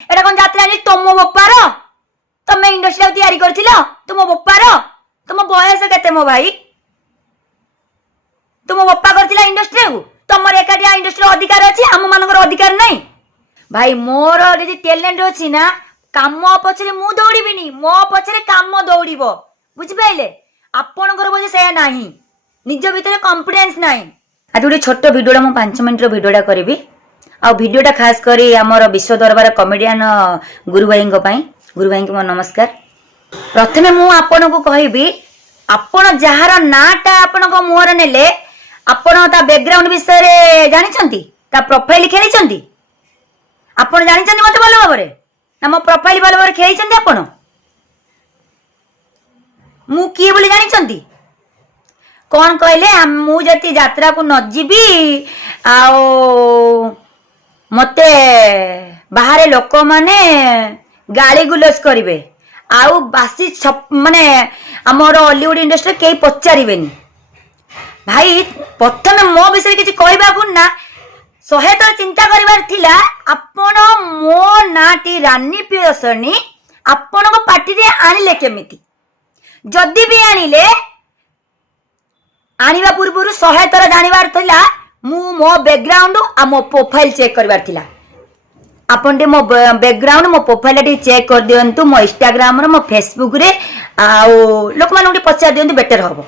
एटा कोन यात्रा नहीं तुम बोपार तुम इंडस्ट्री तैयारी करथिलो तुम बोपार तुम बयस केते मो भाई तुम बोपा करथिला इंडस्ट्री को तुमर एकाटिया इंडस्ट्री अधिकार अछि हम मानकर अधिकार नहीं भाई मोर यदि टैलेंट अछि ना काम पछरे मु दौड़ीबिनी मो पछरे काम दौड़ीबो बुझि पाइले आपनकर बोझे से नाही निज भीतर कॉन्फिडेंस नाही आज गोटे छोट वीडियोटा मु 5 मिनिट रो वीडियोटा करबी आ वीडियोटा खास करी हमर विश्व दरबार कॉमेडियन गुरु भाई को मो नमस्कार। प्रथमे मु आपन को कहबी आपन जहार नाटा आपन को मुहर नेले आपन ता बैकग्राउंड विषय रे जानि छंती ता प्रोफाइल खेली छंती आपन जानि छंती मते भलो भाबरे ना मो प्रोफाइल भलो भाबरे खेली छंती आपन मु किए बोली जानि छंती कौन कहले मु जति यात्रा को न जीबी आओ मते बाहर लोक माने गाली गुलस करिवे आउ बासी माने हमर हॉलीवुड इंडस्ट्री केही पचारिबेनी भाई प्रथमे मो विषय किछि कहबा गुण ना सहे तो चिंता करिवार थिला आपण मो नाटी रानी पियसनी आपण को पार्टी रे आनिले केमिति जदी भी आनिले आनिबा पूर्वरु सहे तर जानिबार थिला मु मो बैकग्राउंड आ मो प्रोफाइल चेक करबार थिला आपन मो बैकग्राउंड मो प्रोफाइल चेक कर दियंतु मो इंस्टाग्राम रे मो फेसबुक रे आ लोक मानु पचार दियंतु बेटर हबो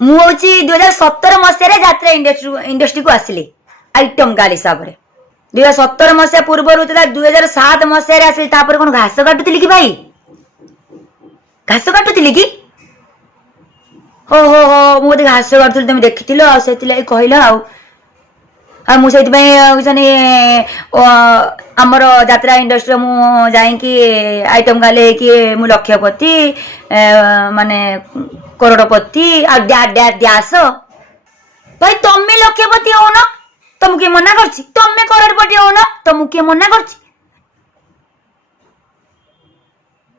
मु होची 2017 मसिया रे यात्रा इंडस्ट्री को आसिले आइटम गाल हिसाब रे 2017 मसिया पूर्वरु तला 2007 मसिया रे आसिले तापर कोन घास काटुतिली कि भाई घास काटुतिली कि हो मुझे घास काटुतिली तुम देखिथिलो आ सेतिला कहला आ मु सेति पई जने हमर यात्रा इंडस्ट्री मु जाई कि आइटम गाले कि मु लक्षपति माने करोड़पति आ ड्यास भाई तमे लक्षपति हो ना तुम के मना करछि तमे करोड़पति हो ना तुम के मना करछि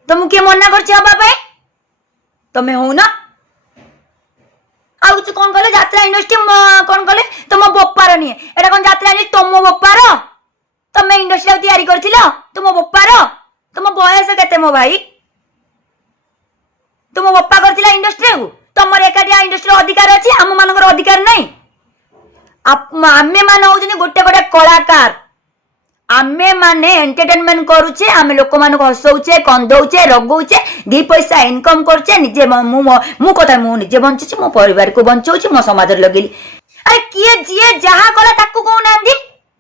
तुम के मना करछि हबा भाई तमे हो ना आउ कौन कहले यात्रा इंडस्ट्री कौन कहले तुम बोपार नहीं एटा कौन यात्रा नहीं तुम बोपार तुम इंडस्ट्री तैयारी करथिलो तुम बोपार तुम बयस केते मो भाई तुम बोपा करथिला इंडस्ट्री को तुमर एकाटिया इंडस्ट्री अधिकार अछि हम मानकर अधिकार नहीं आमे मान होजनी गोटे गोटे कलाकार आमे माने एंटरटेनमेंट करूचे आमे लोक मान को हसौचे कंदौचे रगौचे दी पैसा इनकम करचे निजे मु कथा मु निजे बंचुची मो परिवार को बंचौची मो समाज रे लगेली अरे किए जिए जहा कला ताकू को नांदी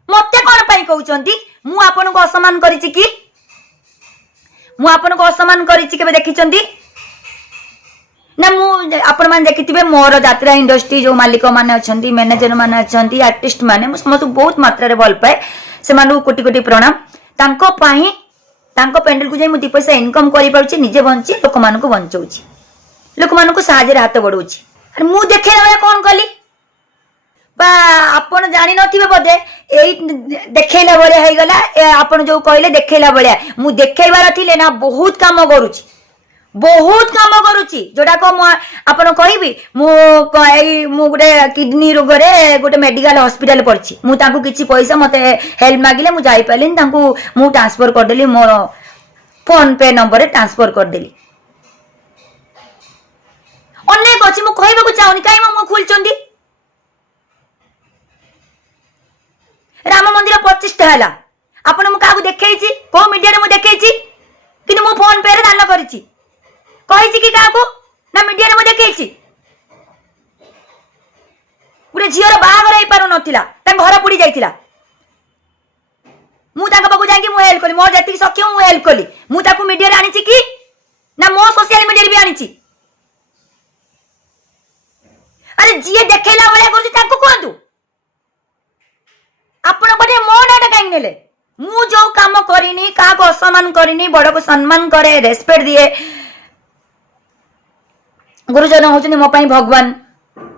मते कोन पई कहउचंती मु आपन को असमान करिछि कि मु आपन को असमान करिछि केबे देखिचंती ना मु आपण मान देखिथिबे मोर यात्रा इंडस्ट्री जो मालिक माने अछंती मैनेजर माने अछंती आर्टिस्ट माने मु समस्त बहुत मात्रा रे भल पाए से मानु कोटी कोटी प्रणाम तांको पाही तांको पेंडल को जाई मु दी पैसा इनकम करि पाउची निजे बंची लोक मान को बंचौची लोक मान को साजे रे हाथ बढौची अरे मु देखेला वाला कोन कली बा आपण जानि नथिबे बदे एई देखेला बळे हे गला आपण जो कहले देखेला बळे मु देखेबार थिले ना बहुत काम करूची जोडा को आपण कहबी मु गोटे किडनी रोग रे गोटे मेडिकल हॉस्पिटल पड़ची मु तांको किछि पैसा मते हेल्प मागिले मु जाई पालिन तांको मु ट्रांसफर कर देली मोर फोन पे नंबर रे ट्रांसफर कर देली अनेक अछि मु कहबे को चाउनी काई मु खुलचंदी राम मंदिर 25 टा हला आपण मु कागु देखैछि को मीडिया रे मु देखैछि किनु मु फोन पे रे दान करिछि कहिछि कि काकू ना मीडिया रे मु देखैछि गुरे झियर बाहागर हे पारो नथिला ता घर पुडी जाइतिला मु ताका पाकु जाई कि मु हेल्प कली मो जति सक्षम मु हेल्प कली मु ताकू मीडिया रे आनिछि कि ना मो सोशल मीडिया रे भी आनिछि अरे जिए देखैला बळे करछि ताकू कोंतु आपण बडे मो नाटा काई नेले मु जो काम करिनी का को सम्मान करिनी बड़ को सम्मान करे रेस्पेक्ट दिए गुरुजन होचनी मो पई भगवान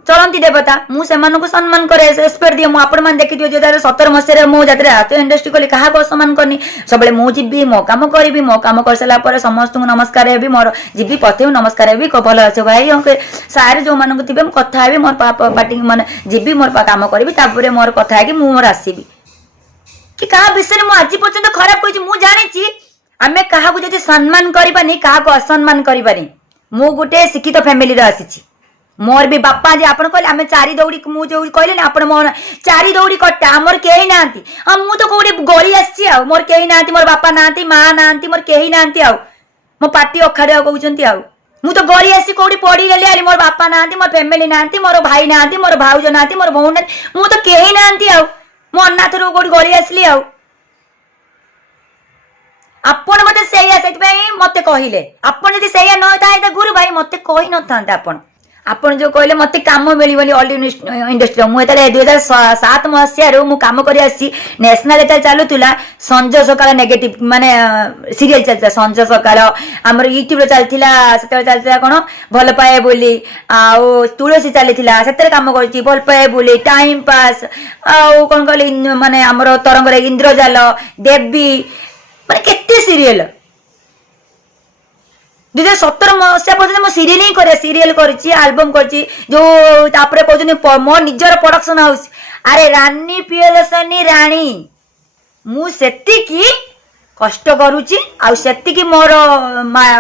चलंती देवता मु सेमान को सम्मान करे रेस्पेक्ट दिए मु आपण मान देखि दियो 2017 मसिया मु यात्रा तो इंडस्ट्री को कहा को सम्मान करनी सबले मु जिबी मो काम करबी मो काम कर सला पर समस्त को नमस्कार हेबी मोर जिबी पते नमस्कार हेबी को भलो আছে भाई ओके सारे जो मान को थिबे मु कथा हेबी मोर पापा पाटी माने जिबी मोर काम करबी तापरे मोर कथा है कि मु मोर आसीबी कि क्या विषय में आज पर्यंत खराब कही मु जानी आम क्या जब सम्मान करनी क्या असम्मान करनी मु गोटे शिक्षित फैमिली आसी मोर भी बापा जी आप कहले चारि दौड़ी मुझे कहले ना आप मोर चारि दौड़ी कट्टा आमर कहीं ना हाँ मु तो कौटे गली आसी मोर कहीं ना मोर बापा ना माँ ना मोर कहीं ना मो पार्टी अखाड़ा कहते आउ मु तो गली आसी कौटी पड़ी गली आली मोर बापा ना मोर फैमिली ना मोर भाई ना मोर भाउज ना मोर भौण ना मु तो कहीं ना मो अनाथ रू कौटी गली आसली आपण मते मत कहले आपण जब से न था गुरु भाई मत कही न था आपण जो कहले मत काम मिलबनी ऑल इंडस्ट्री मुझे 2007 मसीह मु काम कर नेशनल चलुला संज सकाल नेगेटिव माने सीरियल चलता संज सकाल आमर यूट्यूब चलता कौन भल पाए बोली आउ तुलसी चलता से कम कर भल पाए बोली टाइम पास आउ कौन कहले माने आमर तरंग इंद्रजाल देवी माने केते सीरियल 2017 मसीहा पर्यटन सीरियल ही करे सीरियल करल्बम कर जो कहते मो निजर प्रोडक्शन हाउस अरे रानी प्रियदर्शनी राणी मुसेती कष्ट करुच्ची आती मोर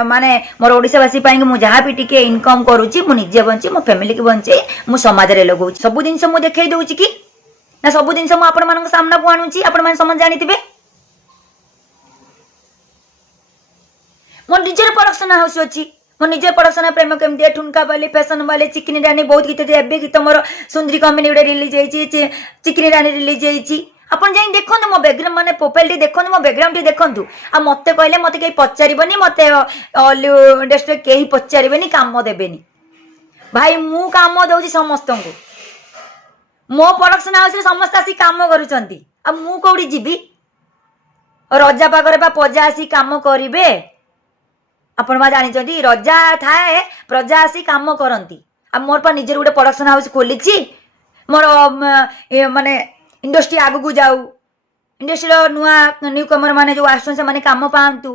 माने मोर ओडिशावासी मु जहाँ भी टिके इनकम करुच्ची मु निजे बंचे मो फैमिली की बंचे मु समाज रे लगौची सब जिनस मु देखै दउची कि ना सब जिनस मु आपण मानक सामना को आणुची आपण मान समझ जानिथिबे मो निजर प्रोडक्शन हाउस अच्छी मो निजर प्रोडक्शन प्रेम केमती ठुनका बाली फैशन बाली चिकनी रानी बहुत गीत एबे गीत मोर सुंदरी कमेनी गोटे रिलीज होती चिकनी रानी रिलीज होती आपन जाई देखो मो बैकग्राउंड माने प्रोफाइल टी देखो मो बैकग्राउंड टी देखंतु आ मते कहले मते केही पचारिबनी मते हॉलीवुड इंडस्ट्री केही पचारिबनी काम देबेनी भाई मु काम दउची समस्त को मो प्रोडक्शन हाउस रे समस्त आसी काम करूचंती आ मु कोडी जीबी रजा पागरे बा पजा आसी काम करिवे आपण मा जानी रजा थाए प्रजा आसी काम करती आ मोर पर निजर गोटे प्रोडक्शन हाउस खोली मोर माने इंडस्ट्री आगु को जाऊ इंडस्ट्री नुआ न्यू कमर माने जो आसन से माने काम पांतु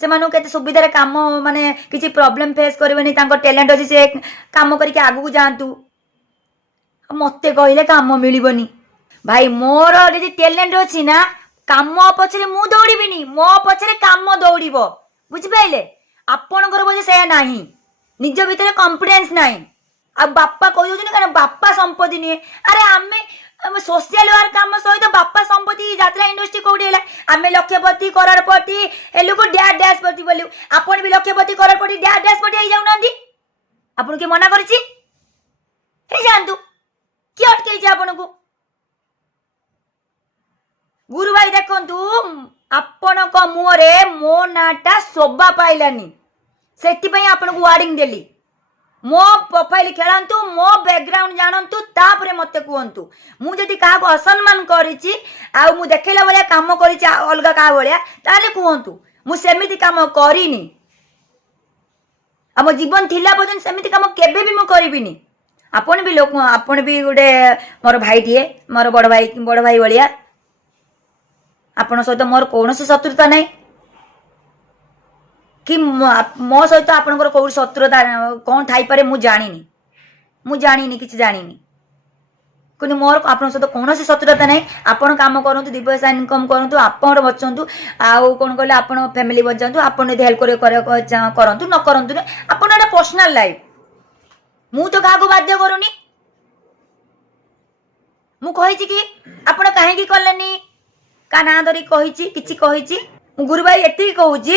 से मानु केते सुविधा काम माने किसी प्रॉब्लम फेस करबेनी तांको टैलेंट अछि से काम करके आगु को जांतु मते कहले काम मिलिबनी भाई मोर यदि टैलेंट अछि ना काम पछरे मु दौड़ीबिनी मो पछरे काम दौड़ीब बुझिपाइले आपणकर बोझे से नाही निज भीतर कॉन्फिडेंस नाही आ बापा कहि कारण बापा संपत्ति नहीं अरे आमे सोशल वर्क काम सहित बापा संपत्ति यात्रा इंडस्ट्री कोडी हैला आमे लक्षपति करोड़पति एलु को डैशपति बोलू आपण भी लक्षपति करोड़पति डैशपति आई जाउ नांदी आपण के मना करछि हे जानतु कि अटके जे आपण को गुरु भाई देखंतु आपण को मुहरे मो नाटा शोभा पाइलानी सेति पई आपण को वार्निंग देली मो प्रोफाइल खेलंतु मो बैकग्राउंड जानंतु तापरे मते कहंतु मु जदी काहा को असम्मान करिछि आ मु देखैला बलिया काम करिछि अलगा का बलिया ताले कहंतु मु सेमिति काम करिनी आ मो जीवन थिला बजन सेमिति काम केबे भी मु करिबिनी आपण भी लोक आपण भी गोटे मोर भाई टिए मोर बड़ भाई बलिया आपण सहित मोर कौन शत्रुता नहीं कि मो सहित आपनकर कौन शत्रुता कौन थाई पारे मु जानिनी किछि जानिनी कोनी मोर आपन सहित कौन शत्रुता नहीं आपण काम करंतु दि पैसा इनकम करंतु आपण बचंतु आउ कोन कहले आपण फैमिली बचंतु आपण यदि हेल्प करंतु न करंतु आपण एटा पर्सनल लाइफ मु तो काको बाध्य करूनी मु कहिछि कि आपण काहे की करलेनी का ना धरी कही किछि कही गुरु भाई एति कहूची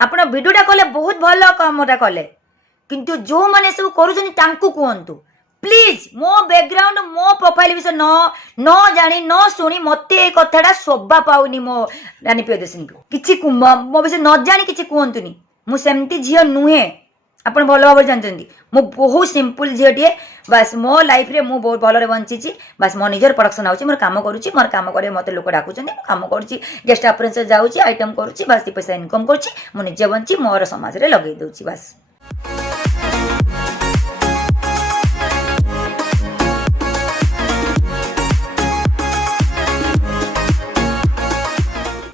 आपण भिडियोटा कले बहुत भल कामटा कले किंतु जो माने सब करूछन तांकु कहंतु प्लीज मो बैकग्राउंड मो प्रोफाइल विषय न जानी न सुनी मते ए कथाटा शोभा पाउनी मो रानी प्रियदर्शनी को किछि मो विषय न जानी किछि कहंतुनी मु सेमती झियो नुहे आपण भल भाव जानते मु बहुत सिंपल झीटे बस मो लाइफ रे मु बहुत भल बंची बस मो निजर प्रोडक्शन आउची मोर काम करूची मोर काम करे मते लोक डाकुचन काम करूची गेस्ट अपरेंस जाउची आइटम करूची बस पैसा इनकम करूची मु निजे बंची मोर समाज रे लगेई दउची बस।